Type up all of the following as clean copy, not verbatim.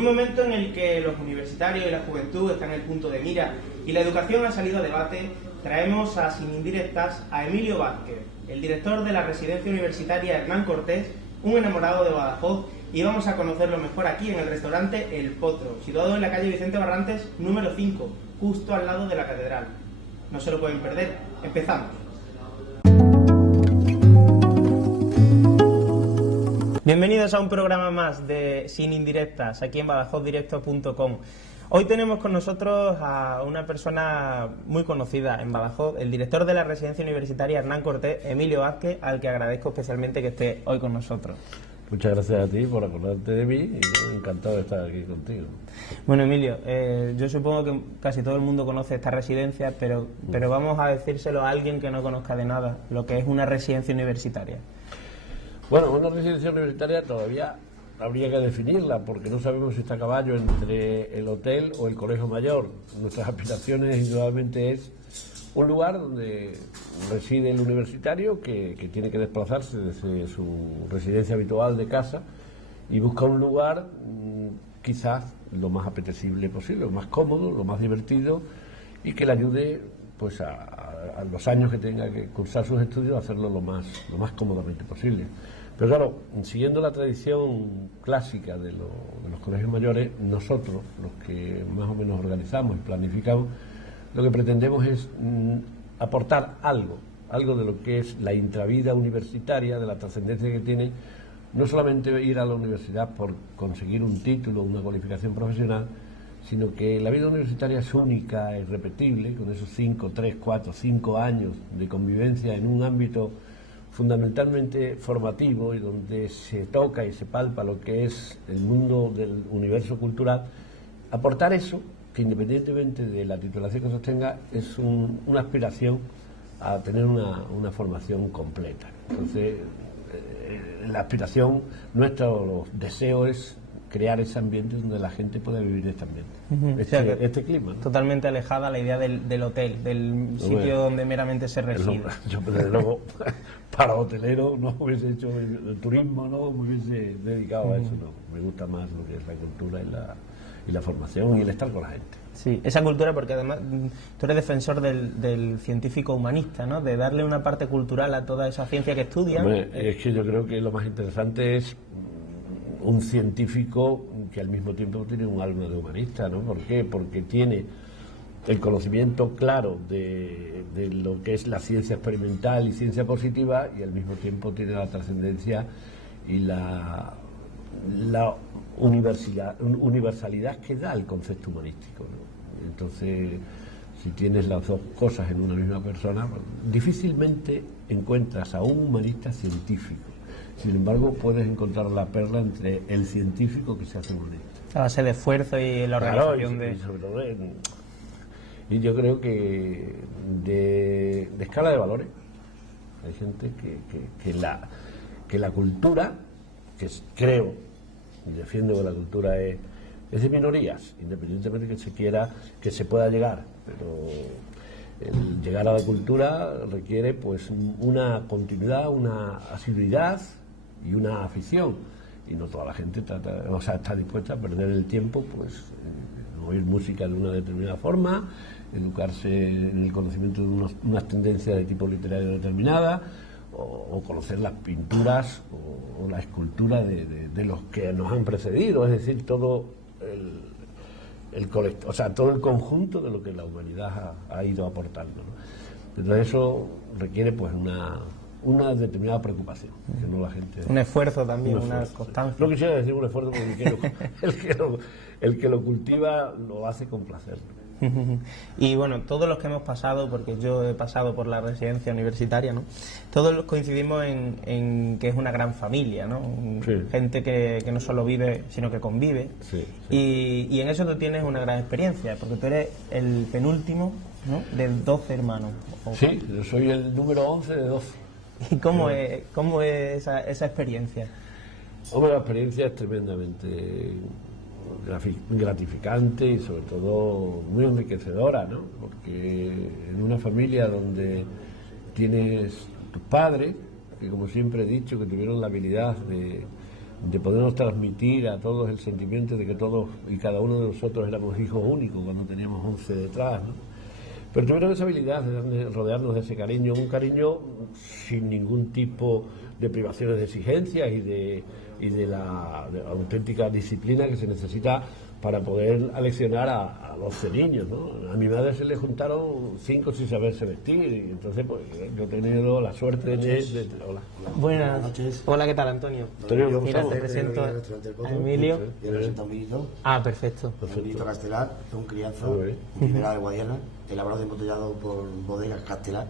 un momento en el que los universitarios y la juventud están en el punto de mira y la educación ha salido a debate, traemos a Sin Indirectas a Emilio Vázquez, el director de la residencia universitaria Hernán Cortés, un enamorado de Badajoz, y vamos a conocerlo mejor aquí en el restaurante El Potro, situado en la calle Vicente Barrantes número 5, justo al lado de la catedral. No se lo pueden perder. Empezamos. Bienvenidos a un programa más de Sin Indirectas, aquí en BadajoZdirecto.com. Hoy tenemos con nosotros a una persona muy conocida en Badajoz, el director de la residencia universitaria Hernán Cortés, Emilio Vázquez, al que agradezco especialmente que esté hoy con nosotros. Muchas gracias a ti por acordarte de mí y yo encantado de estar aquí contigo. Bueno, Emilio, yo supongo que casi todo el mundo conoce esta residencia, pero vamos a decírselo a alguien que no conozca de nada, lo que es una residencia universitaria. Bueno, una residencia universitaria todavía habría que definirla, porque no sabemos si está a caballo entre el hotel o el colegio mayor. Nuestras aspiraciones indudablemente es un lugar donde reside el universitario que tiene que desplazarse desde su residencia habitual de casa y busca un lugar quizás lo más apetecible posible, lo más cómodo, lo más divertido y que le ayude pues a los años que tenga que cursar sus estudios a hacerlo lo más cómodamente posible. Pero claro, siguiendo la tradición clásica de los colegios mayores, nosotros, los que más o menos organizamos y planificamos, lo que pretendemos es aportar algo de lo que es la intravida universitaria, de la trascendencia que tiene, no solamente ir a la universidad por conseguir un título, una cualificación profesional, sino que la vida universitaria es única, es irrepetible, con esos 5, 3, 4, 5 años de convivencia en un ámbito fundamentalmente formativo y donde se toca y se palpa lo que es el mundo del universo cultural, aportar eso, que independientemente de la titulación que sostenga, es una aspiración a tener una formación completa. Entonces, la aspiración nuestra, o los deseos, es crear ese ambiente donde la gente pueda vivir este ambiente, este clima, ¿no? Totalmente alejada la idea del hotel, del sitio donde meramente se reside. Yo, desde luego, para hotelero no hubiese hecho el turismo, no me hubiese dedicado a eso, no. Me gusta más lo que es la cultura y la formación y el estar con la gente. Sí, esa cultura, porque además tú eres defensor del científico humanista, ¿no? De darle una parte cultural a toda esa ciencia que estudian. Hombre, es que yo creo que lo más interesante es un científico que al mismo tiempo tiene un alma de humanista, ¿no? ¿Por qué? Porque tiene el conocimiento claro de lo que es la ciencia experimental y ciencia positiva, y al mismo tiempo tiene la trascendencia y la universalidad que da el concepto humanístico, ¿no? Entonces, si tienes las dos cosas en una misma persona, difícilmente encuentras a un humanista científico. Sin embargo, puedes encontrar la perla entre el científico que se hace humanista. A base de esfuerzo y la organización y sobre todo y yo creo que de escala de valores hay gente que la cultura, creo y defiendo que la cultura es de minorías, independientemente que se pueda llegar, pero el llegar a la cultura requiere pues una continuidad, una asiduidad y una afición, y no toda la gente está dispuesta a perder el tiempo pues en oír música de una determinada forma, educarse en el conocimiento de unas tendencias de tipo literario determinada, o conocer las pinturas o la escultura de los que nos han precedido, es decir, todo todo el conjunto de lo que la humanidad ha ido aportando, ¿no? Entonces eso requiere pues una determinada preocupación, que no la gente... Un esfuerzo también, una constancia. No quisiera decir un esfuerzo, porque el que lo cultiva lo hace con placer. Y bueno, todos los que hemos pasado, porque yo he pasado por la residencia universitaria, ¿no? Todos coincidimos en que es una gran familia, ¿no? Sí. Gente que no solo vive, sino que convive. Sí, sí. Y en eso tú tienes una gran experiencia, porque tú eres el penúltimo, ¿no? De 12 hermanos. Sí, yo soy el número 11 de 12. ¿Y cómo es esa experiencia? Hombre, la experiencia es tremendamente gratificante y sobre todo muy enriquecedora, ¿no? Porque en una familia donde tienes tus padres, que como siempre he dicho, que tuvieron la habilidad de podernos transmitir a todos el sentimiento de que todos y cada uno de nosotros éramos hijos únicos cuando teníamos 11 detrás, ¿no? Pero tuvieron esa habilidad de rodearnos de ese cariño, un cariño sin ningún tipo de privaciones de exigencias y de la auténtica disciplina que se necesita para poder aleccionar a 12 niños, ¿no? A mi madre se le juntaron 5 sin saberse vestir, y entonces pues yo he tenido la suerte de hola. Buenas noches. Hola, ¿qué tal, Antonio? Antonio, mira, te presento a Emilio. Yo le presento a Emilito. Ah, perfecto. Emilito Castelar, que es un crianzo, primera de Guadiana, elaborado y embotellado por Bodegas Castelar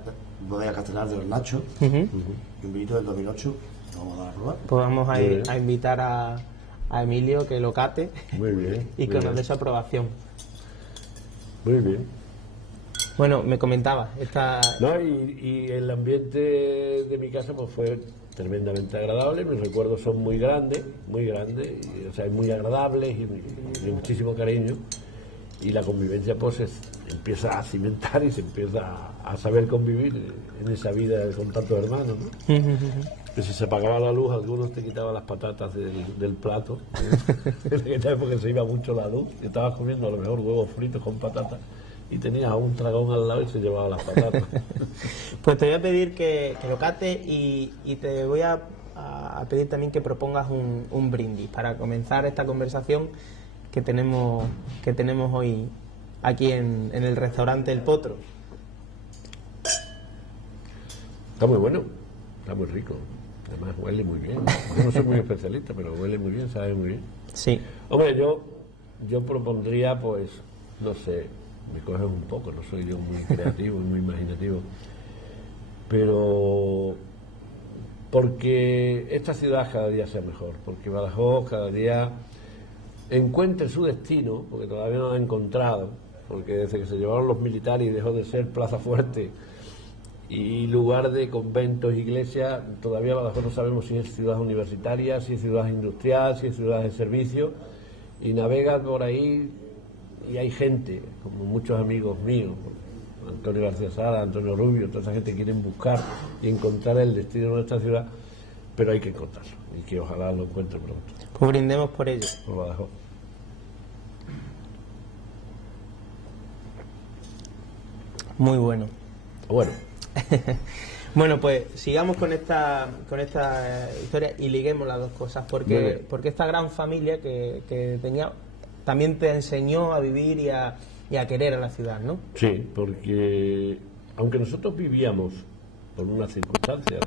de los Nachos, y un vinito del 2008. Vamos a dar a probar. Pues vamos a invitar a Emilio que lo cate. Muy bien, y que nos dé su aprobación. Muy bien. Bueno, me comentaba No, y el ambiente de mi casa pues fue tremendamente agradable. Mis recuerdos son muy grandes, y, o sea, muy agradables y de muchísimo cariño. Y la convivencia pues empieza a cimentar y se empieza a saber convivir en esa vida con tantos hermanos, ¿no? Que si se apagaba la luz, algunos te quitaban las patatas del plato. En aquella época se iba mucho la luz y estabas comiendo a lo mejor huevos fritos con patatas y tenías a un dragón al lado y se llevaba las patatas. Pues te voy a pedir que lo cate y te voy a pedir también que propongas un brindis para comenzar esta conversación que tenemos hoy aquí en el restaurante El Potro. Está muy bueno, está muy rico. Además huele muy bien. Yo no soy muy especialista, pero huele muy bien, sabe muy bien. Sí. Hombre, yo propondría, pues, no sé, me coges un poco, no soy yo muy creativo y muy imaginativo, pero porque esta ciudad cada día sea mejor, porque Badajoz cada día encuentre su destino, porque todavía no lo ha encontrado, porque desde que se llevaron los militares y dejó de ser Plaza Fuerte y lugar de conventos, iglesias, todavía Badajoz no sabemos si es ciudad universitaria, si es ciudad industrial, si es ciudad de servicio, y navegan por ahí y hay gente, como muchos amigos míos, Antonio García Sada, Antonio Rubio, toda esa gente quieren buscar y encontrar el destino de nuestra ciudad, pero hay que encontrarlo y que ojalá lo encuentren pronto. Pues brindemos por ello. Por Badajoz. Muy bueno. Bueno. Bueno, pues sigamos con esta historia y liguemos las dos cosas, porque esta gran familia que tenía también te enseñó a vivir y a querer a la ciudad, ¿no? Sí, porque aunque nosotros vivíamos por una circunstancia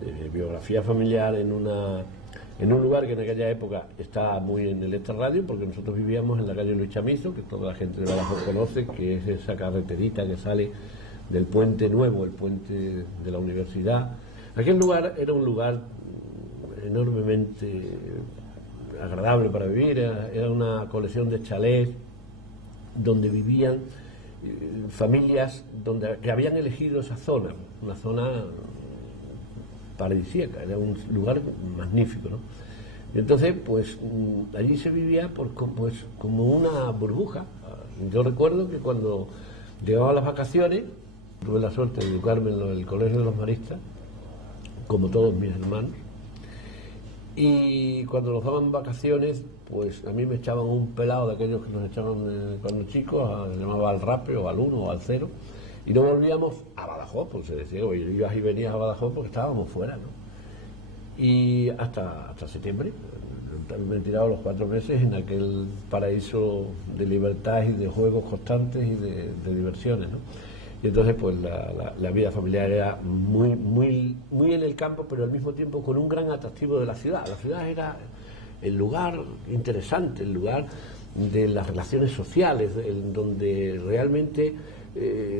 de biografía familiar en un lugar que en aquella época estaba muy en el extrarradio, porque nosotros vivíamos en la calle Luis Chamizo, que toda la gente de Badajoz conoce, que es esa carreterita que sale del puente nuevo, el puente de la universidad. Aquel lugar era un lugar enormemente agradable para vivir, era una colección de chalés donde vivían familias que habían elegido esa zona, una zona paradisíaca, era un lugar magnífico, ¿no? Y entonces, pues allí se vivía como una burbuja. Yo recuerdo que cuando llegaban las vacaciones, tuve la suerte de educarme en el Colegio de los Maristas, como todos mis hermanos, y cuando nos daban vacaciones, pues a mí me echaban un pelado de aquellos que nos echaban cuando chicos, se llamaba al rape o al 1 o al 0, y no volvíamos a Badajoz, pues se decía, oye, ibas y venías a Badajoz porque estábamos fuera, ¿no? Y hasta septiembre, me he tirado los 4 meses en aquel paraíso de libertad y de juegos constantes y de diversiones, ¿no? Y entonces pues la vida familiar era muy en el campo, pero al mismo tiempo con un gran atractivo de la ciudad. La ciudad era el lugar interesante, el lugar de las relaciones sociales, en donde realmente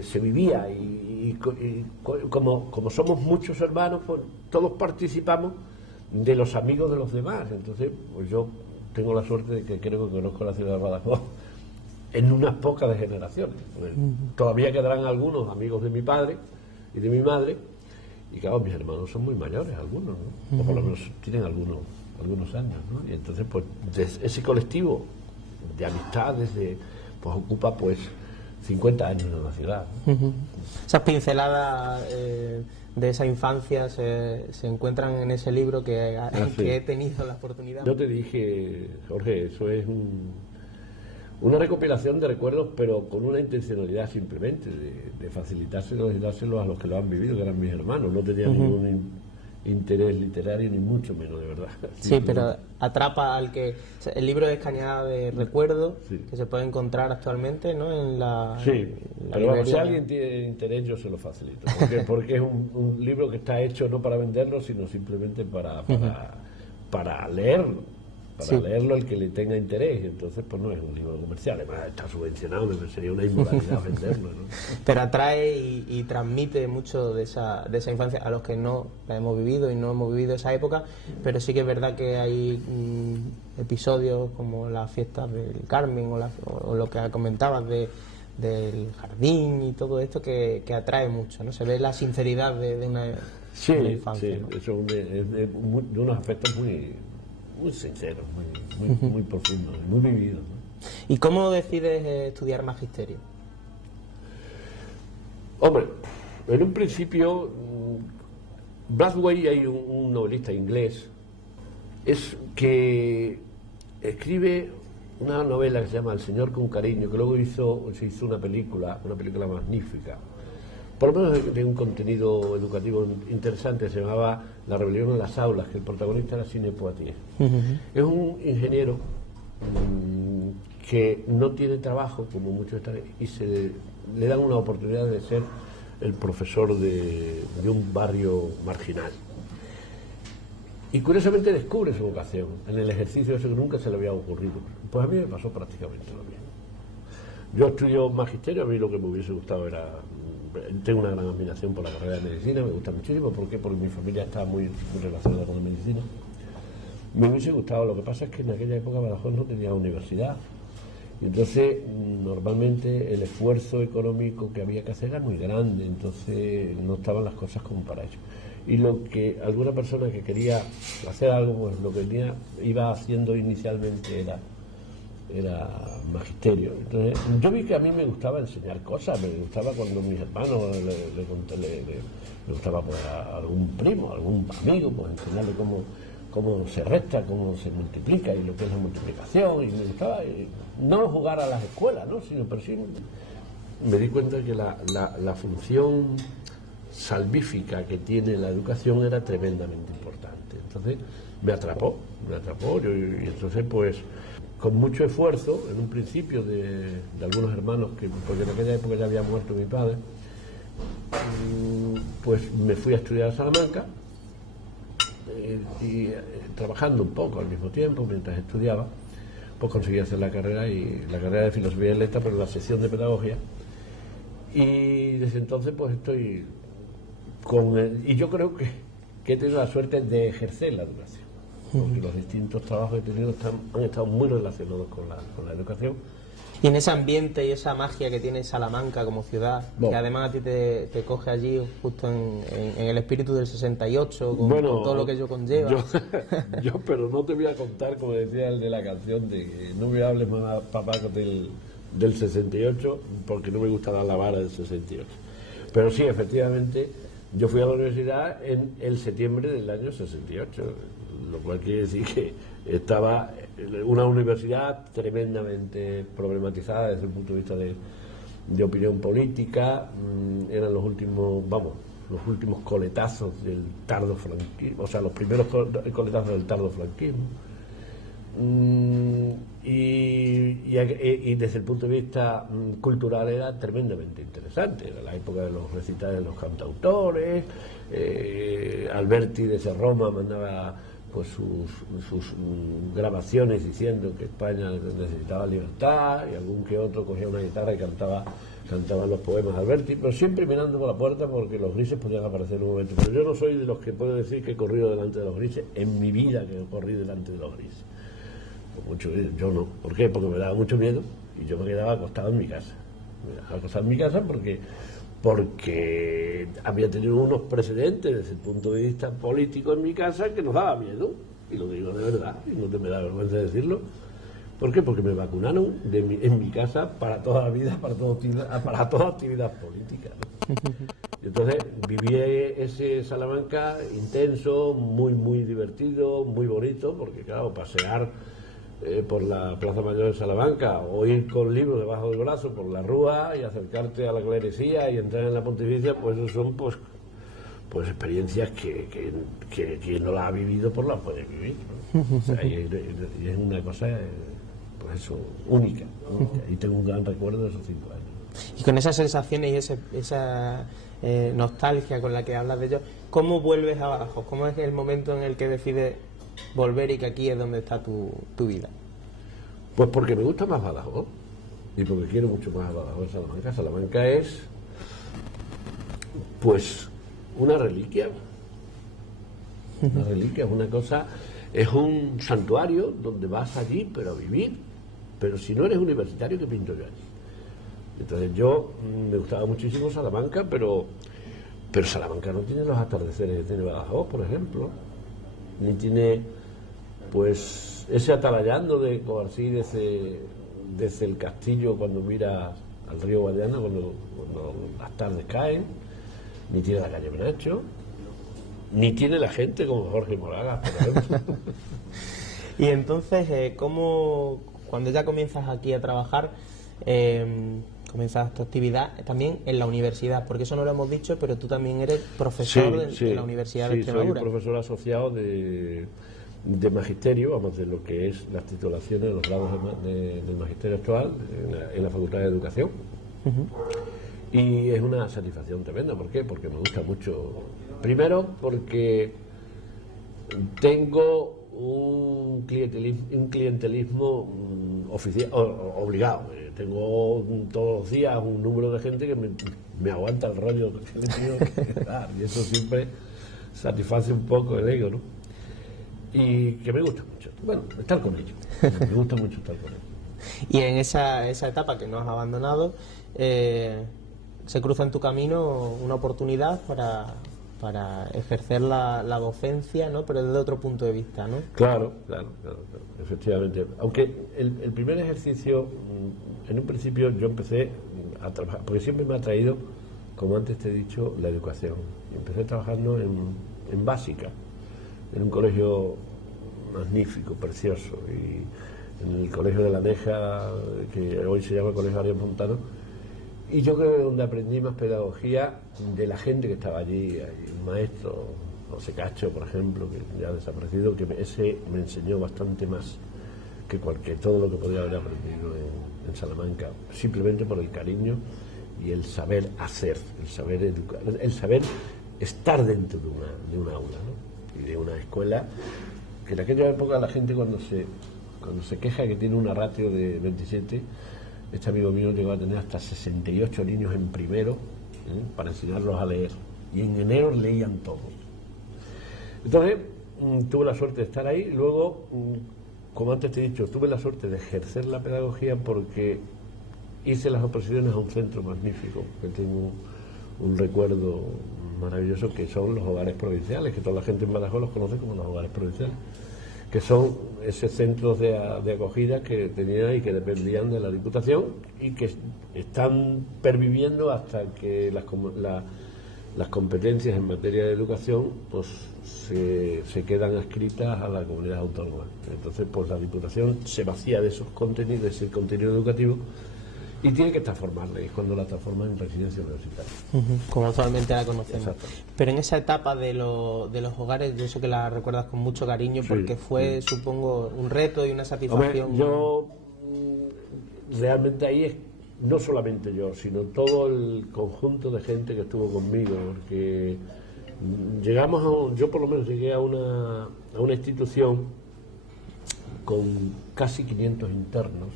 se vivía y como somos muchos hermanos, pues todos participamos de los amigos de los demás. Entonces pues yo tengo la suerte de que creo que conozco la ciudad de Badajoz en unas pocas generaciones. Todavía quedarán algunos amigos de mi padre y de mi madre, y claro, mis hermanos son muy mayores, algunos, ¿no? O por lo menos tienen algunos años, ¿no? Y entonces pues ese colectivo de amistades pues ocupa pues 50 años en la ciudad, ¿no? Esas pinceladas de esa infancia se encuentran en ese libro que he tenido la oportunidad. Yo te dije, Jorge, eso es una recopilación de recuerdos, pero con una intencionalidad simplemente de facilitárselos y dárselos a los que lo han vivido, que eran mis hermanos. No tenía ningún interés literario, ni mucho menos, de verdad. Sí, pero atrapa al que... El libro es Cañada de Recuerdos, que se puede encontrar actualmente, ¿no? En la pero vamos, si alguien tiene interés, yo se lo facilito. Porque es un libro que está hecho no para venderlo, sino simplemente para leerlo. Para leerlo el que le tenga interés. Entonces, pues no es un libro comercial. Además, está subvencionado, sería una inmoralidad venderlo, ¿no? Pero atrae y transmite mucho de esa infancia a los que no la hemos vivido y no hemos vivido esa época. Pero sí que es verdad que hay episodios como las fiestas del Carmen o lo que comentabas del jardín y todo esto que atrae mucho, ¿no? Se ve la sinceridad de una infancia. Sí, ¿no? Eso es de unos aspectos muy sinceros, muy profundos, muy vividos, ¿no? ¿Y cómo decides estudiar magisterio? Hombre, en un principio, Bradway, hay un novelista inglés, es que escribe una novela que se llama El Señor con cariño, que luego se hizo una película magnífica, por lo menos de un contenido educativo interesante. Se llamaba La rebelión en las aulas, que el protagonista era Sidney Poitier. Es un ingeniero que no tiene trabajo, como muchos están, y le dan una oportunidad de ser el profesor de un barrio marginal. Y curiosamente descubre su vocación en el ejercicio ese que nunca se le había ocurrido. Pues a mí me pasó prácticamente lo mismo. Yo estudio magisterio, a mí lo que me hubiese gustado era... Tengo una gran admiración por la carrera de medicina, me gusta muchísimo. ¿Por qué? Porque mi familia está muy relacionada con la medicina. Me hubiese gustado, lo que pasa es que en aquella época Badajoz no tenía universidad. Y entonces, normalmente el esfuerzo económico que había que hacer era muy grande, entonces no estaban las cosas como para ello. Y lo que alguna persona que quería hacer algo, pues lo que iba haciendo inicialmente era magisterio. Entonces, yo vi que a mí me gustaba enseñar cosas, me gustaba cuando mis hermanos le gustaba pues, a algún primo, a algún amigo, pues enseñarle cómo se resta, cómo se multiplica y lo que es la multiplicación, y me gustaba no jugar a las escuelas, ¿no? Pero sí me di cuenta de que la función salvífica que tiene la educación era tremendamente importante. Entonces me atrapó y entonces pues con mucho esfuerzo, en un principio de algunos hermanos, porque en aquella época ya había muerto mi padre, pues me fui a estudiar a Salamanca, y trabajando un poco al mismo tiempo mientras estudiaba, pues conseguí hacer la carrera de Filosofía y Letras, pero en la sección de Pedagogía, y desde entonces pues estoy y yo creo que he tenido la suerte de ejercer la educación, porque los distintos trabajos que he tenido han estado muy relacionados con la educación. Y en ese ambiente y esa magia que tiene Salamanca como ciudad, que además a ti te coge allí justo en el espíritu del 68, con todo lo que ello conlleva. Pero no te voy a contar, como decía el de la canción, de que no me hables más, papá, del 68, porque no me gusta dar la vara del 68. Pero sí, efectivamente, yo fui a la universidad en el septiembre del año 68, lo cual quiere decir que estaba una universidad tremendamente problematizada desde el punto de vista de opinión política. Eran los últimos coletazos del tardo franquismo, o sea, los primeros coletazos del tardo franquismo. Y desde el punto de vista cultural era tremendamente interesante. Era la época de los recitales de los cantautores. Alberti desde Roma mandaba pues sus grabaciones diciendo que España necesitaba libertad, y algún que otro cogía una guitarra y cantaba los poemas de Alberti, pero siempre mirando por la puerta porque los grises podían aparecer en un momento. Pero yo no soy de los que puedo decir que he corrido delante de los grises en mi vida, que he corrido delante de los grises. Yo no. ¿Por qué? Porque me daba mucho miedo y yo me quedaba acostado en mi casa. Me dejaba acostado en mi casa porque había tenido unos precedentes desde el punto de vista político en mi casa que nos daba miedo, y lo digo de verdad, y no me da vergüenza decirlo. ¿Por qué? Porque me vacunaron en mi casa para toda la vida, para toda actividad política, ¿no? Y entonces viví ese Salamanca intenso, muy divertido, muy bonito, porque claro, pasear por la Plaza Mayor de Salamanca o ir con libros debajo del brazo por la Rúa y acercarte a la clerecía y entrar en la Pontificia, pues eso son pues experiencias que quien no la ha vivido pues la puede vivir, ¿no? O sea, y es una cosa pues eso, única, y tengo un gran recuerdo de esos 5 años. Y con esas sensaciones y esa nostalgia con la que hablas de ello, ¿cómo vuelves a Badajoz? ¿Cómo es el momento en el que decides volver y que aquí es donde está tu vida? Pues porque me gusta más Badajoz y porque quiero mucho más a Badajoz. Salamanca. Salamanca es pues una reliquia, es una cosa, es un santuario donde vas allí pero a vivir, pero si no eres universitario, ¿qué pinto yo allí? Entonces yo me gustaba muchísimo Salamanca, pero Salamanca no tiene los atardeceres que tiene Badajoz, por ejemplo, ni tiene pues ese atalayando de Covarsí desde el castillo cuando miras al río Guadiana, cuando las tardes caen, ni tiene la calle Menacho, ni tiene la gente como Jorge Moragas, por ejemplo. Y entonces, ¿cómo, cuando ya comienzas aquí a trabajar, comienzas tu actividad también en la universidad? Porque eso no lo hemos dicho, pero tú también eres profesor de la Universidad de Extremadura. Sí, soy profesor asociado de magisterio, vamos, de lo que es las titulaciones, los grados del magisterio actual en la Facultad de Educación. Y es una satisfacción tremenda. ¿Por qué? Porque me gusta mucho. Primero, porque tengo un clientelismo oficial, obligado. Tengo todos los días un número de gente que me aguanta el rollo que le tengo que dar, y eso siempre satisface un poco el ego, ¿no? Y que me gusta mucho, bueno, estar con ellos, me gusta mucho estar con ellos. Y en esa etapa que no has abandonado, se cruza en tu camino una oportunidad para ejercer la docencia, ¿no? Pero desde otro punto de vista, ¿no? Claro, efectivamente. Aunque el primer ejercicio, en un principio yo empecé a trabajar, porque siempre me ha traído, como antes te he dicho, la educación. Empecé trabajando en básica, en un colegio magnífico, precioso, y en el colegio de la Neja, que hoy se llama Colegio Arias Montano, y yo creo que donde aprendí más pedagogía de la gente que estaba allí. Hay un maestro, José Cacho, por ejemplo, que ya ha desaparecido, que ese me enseñó bastante más que todo lo que podía haber aprendido en Salamanca, simplemente por el cariño y el saber hacer, el saber educar, el saber estar dentro de una aula, ¿no? Y de una escuela, que en aquella época la gente cuando se queja que tiene una ratio de 27, este amigo mío llegó a tener hasta 68 niños en primero, para enseñarlos a leer, y en enero leían todos. Entonces tuve la suerte de estar ahí. Luego, como antes te he dicho, tuve la suerte de ejercer la pedagogía porque hice las oposiciones a un centro magnífico, que tengo un recuerdo maravilloso, que son los hogares provinciales, que toda la gente en Badajoz los conoce como los hogares provinciales, que son esos centros de acogida que tenía y que dependían de la Diputación y que están perviviendo hasta que las competencias en materia de educación pues se quedan adscritas a la comunidad autónoma. Entonces pues la Diputación se vacía de esos contenidos, de ese contenido educativo, y tiene que transformarla, y es cuando la transforma en residencia universitaria. Como actualmente la conocemos. Exacto. Pero en esa etapa de los hogares, yo sé que la recuerdas con mucho cariño, porque fue, supongo, un reto y una satisfacción. Hombre, yo realmente ahí es no solamente yo, sino todo el conjunto de gente que estuvo conmigo, porque yo por lo menos llegué a una institución con casi 500 internos,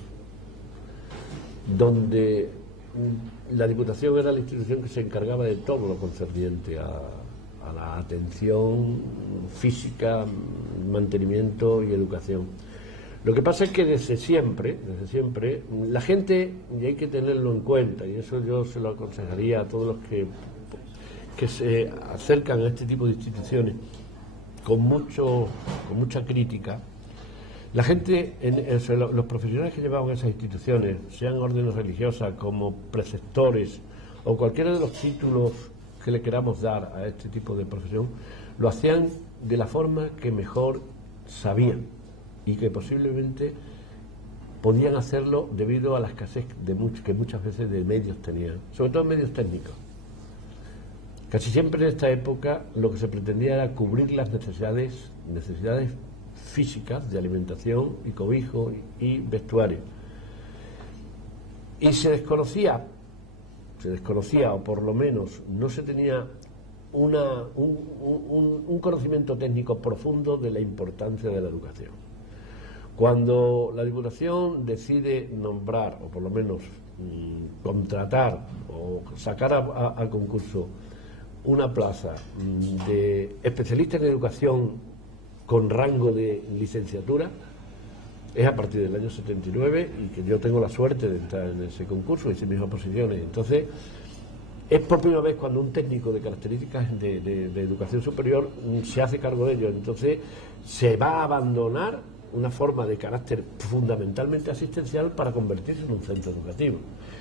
donde la Diputación era la institución que se encargaba de todo lo concerniente a la atención física, mantenimiento y educación. Lo que pasa es que desde siempre, la gente, y hay que tenerlo en cuenta, y eso yo se lo aconsejaría a todos los que se acercan a este tipo de instituciones con mucha crítica. La gente, los profesionales que llevaban esas instituciones, sean órdenes religiosas como preceptores o cualquiera de los títulos que le queramos dar a este tipo de profesión, lo hacían de la forma que mejor sabían y que posiblemente podían hacerlo debido a la escasez que muchas veces de medios tenían, sobre todo medios técnicos. Casi siempre en esta época lo que se pretendía era cubrir las necesidades físicas de alimentación y cobijo y vestuario. Y se desconocía, o por lo menos no se tenía un conocimiento técnico profundo de la importancia de la educación. Cuando la Diputación decide nombrar, o por lo menos contratar o sacar a concurso una plaza de especialista en educación con rango de licenciatura, es a partir del año 79, y que yo tengo la suerte de entrar en ese concurso, hice mis oposiciones. Entonces, es por primera vez cuando un técnico de características de educación superior se hace cargo de ello. Entonces, se va a abandonar una forma de carácter fundamentalmente asistencial para convertirse en un centro educativo.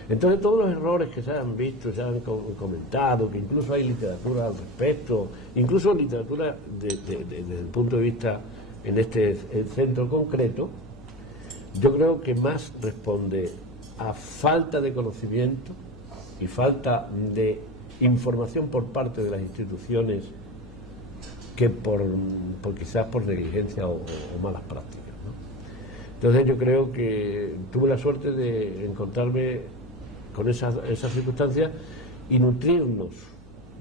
Entonces, todos los errores que se han visto, se han comentado, que incluso hay literatura al respecto, incluso literatura desde el punto de vista en este centro concreto, yo creo que más responde a falta de conocimiento y falta de información por parte de las instituciones que quizás por negligencia o malas prácticas, ¿no? Entonces yo creo que tuve la suerte de encontrarme con esas circunstancias y nutrirnos,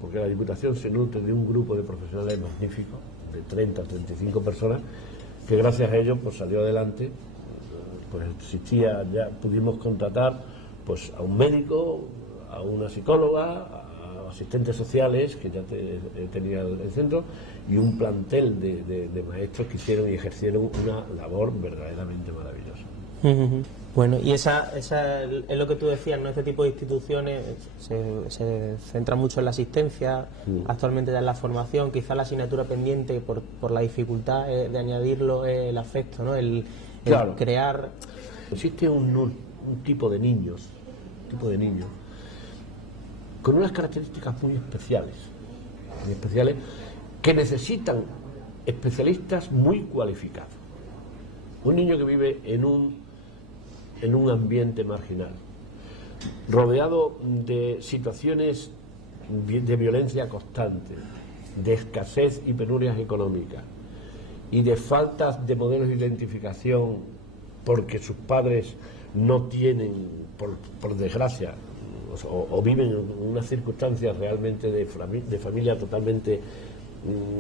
porque la Diputación se nutre de un grupo de profesionales magníficos, de 30 o 35 personas, que gracias a ellos pues salió adelante. Pues existía, ya pudimos contratar pues a un médico, a una psicóloga, a asistentes sociales que ya tenía el centro, y un plantel de maestros que hicieron y ejercieron una labor verdaderamente maravillosa. Bueno, y esa es lo que tú decías, ¿no? Este tipo de instituciones se centra mucho en la asistencia, actualmente ya en la formación, quizá la asignatura pendiente por la dificultad de añadirlo es el afecto, ¿no? Claro. Crear... Existe un tipo de niños con unas características muy especiales que necesitan especialistas muy cualificados. Un niño que vive en un ambiente marginal, rodeado de situaciones de violencia constante, de escasez y penurias económicas, y de faltas de modelos de identificación porque sus padres no tienen, por desgracia, o viven en unas circunstancias realmente de familia totalmente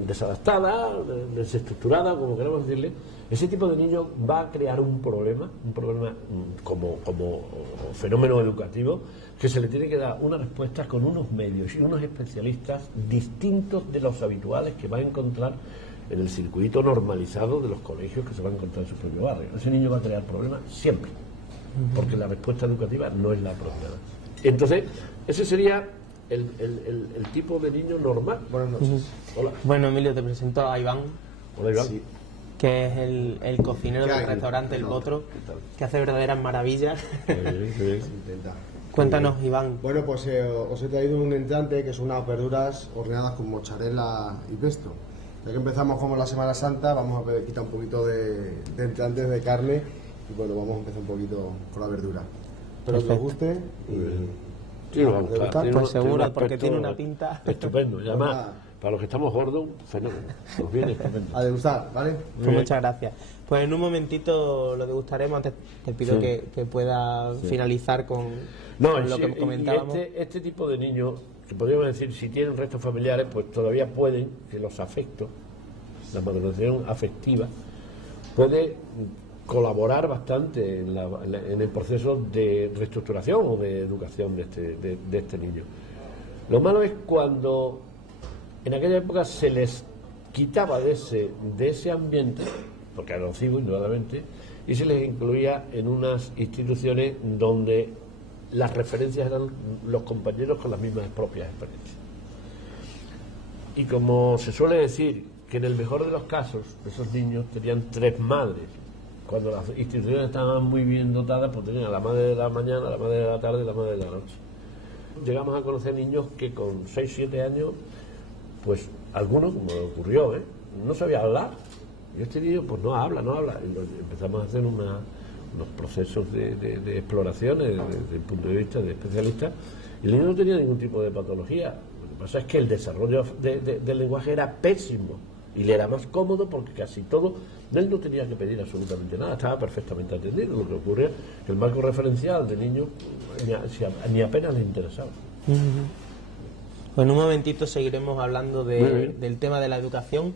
desadaptada, desestructurada, como queramos decirle, ese tipo de niño va a crear un problema como fenómeno educativo, que se le tiene que dar una respuesta con unos medios y unos especialistas distintos de los habituales que va a encontrar en el circuito normalizado de los colegios que se va a encontrar en su propio barrio. Ese niño va a crear problemas siempre, porque la respuesta educativa no es la apropiada. Entonces, ese sería el tipo de niño normal. Buenas noches. Hola. Bueno, Emilio, te presento a Iván. Hola, Iván. Sí. Que es el cocinero del restaurante El Potro, que hace verdaderas maravillas. Cuéntanos, Iván. Bueno, pues os he traído un entrante que son unas verduras horneadas con mozzarella y pesto. Ya que empezamos como la Semana Santa, vamos a quitar un poquito de entrantes de carne y bueno, vamos a empezar un poquito con la verdura. Espero que os guste y... Sí, nos va a gustar. Pues seguro, porque tiene una pinta... Estupendo. Y además, para los que estamos gordos, fenómeno. Nos viene estupendo. A degustar, ¿vale? Pues muchas gracias. Pues en un momentito lo degustaremos. Antes te pido que pueda finalizar con lo que comentábamos. Este tipo de niños, que podríamos decir, si tienen restos familiares, pues todavía pueden, que los afectos, la maduración afectiva, puede colaborar bastante en el proceso de reestructuración o de educación de este niño. Lo malo es cuando en aquella época se les quitaba de ese ambiente, porque era nocivo indudablemente, y se les incluía en unas instituciones donde las referencias eran los compañeros con las mismas propias experiencias. Y como se suele decir que en el mejor de los casos esos niños tenían 3 madres, cuando las instituciones estaban muy bien dotadas, pues tenían a la madre de la mañana, a la madre de la tarde y a la madre de la noche. llegamos a conocer niños que con 6, 7 años, pues algunos, como ocurrió, no sabía hablar. Y este niño pues no habla. Y empezamos a hacer unos procesos de exploraciones desde el punto de vista de especialistas, y el niño no tenía ningún tipo de patología. Lo que pasa es que el desarrollo del lenguaje era pésimo y le era más cómodo porque casi todo, él no tenía que pedir absolutamente nada, estaba perfectamente atendido. Lo que ocurre es que el marco referencial del niño ni apenas le interesaba. Pues en un momentito seguiremos hablando del tema de la educación.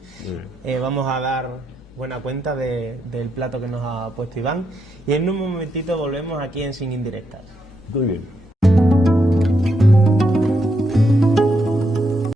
Vamos a dar buena cuenta del plato que nos ha puesto Iván, y en un momentito volvemos aquí en Sin Indirectas. Muy bien.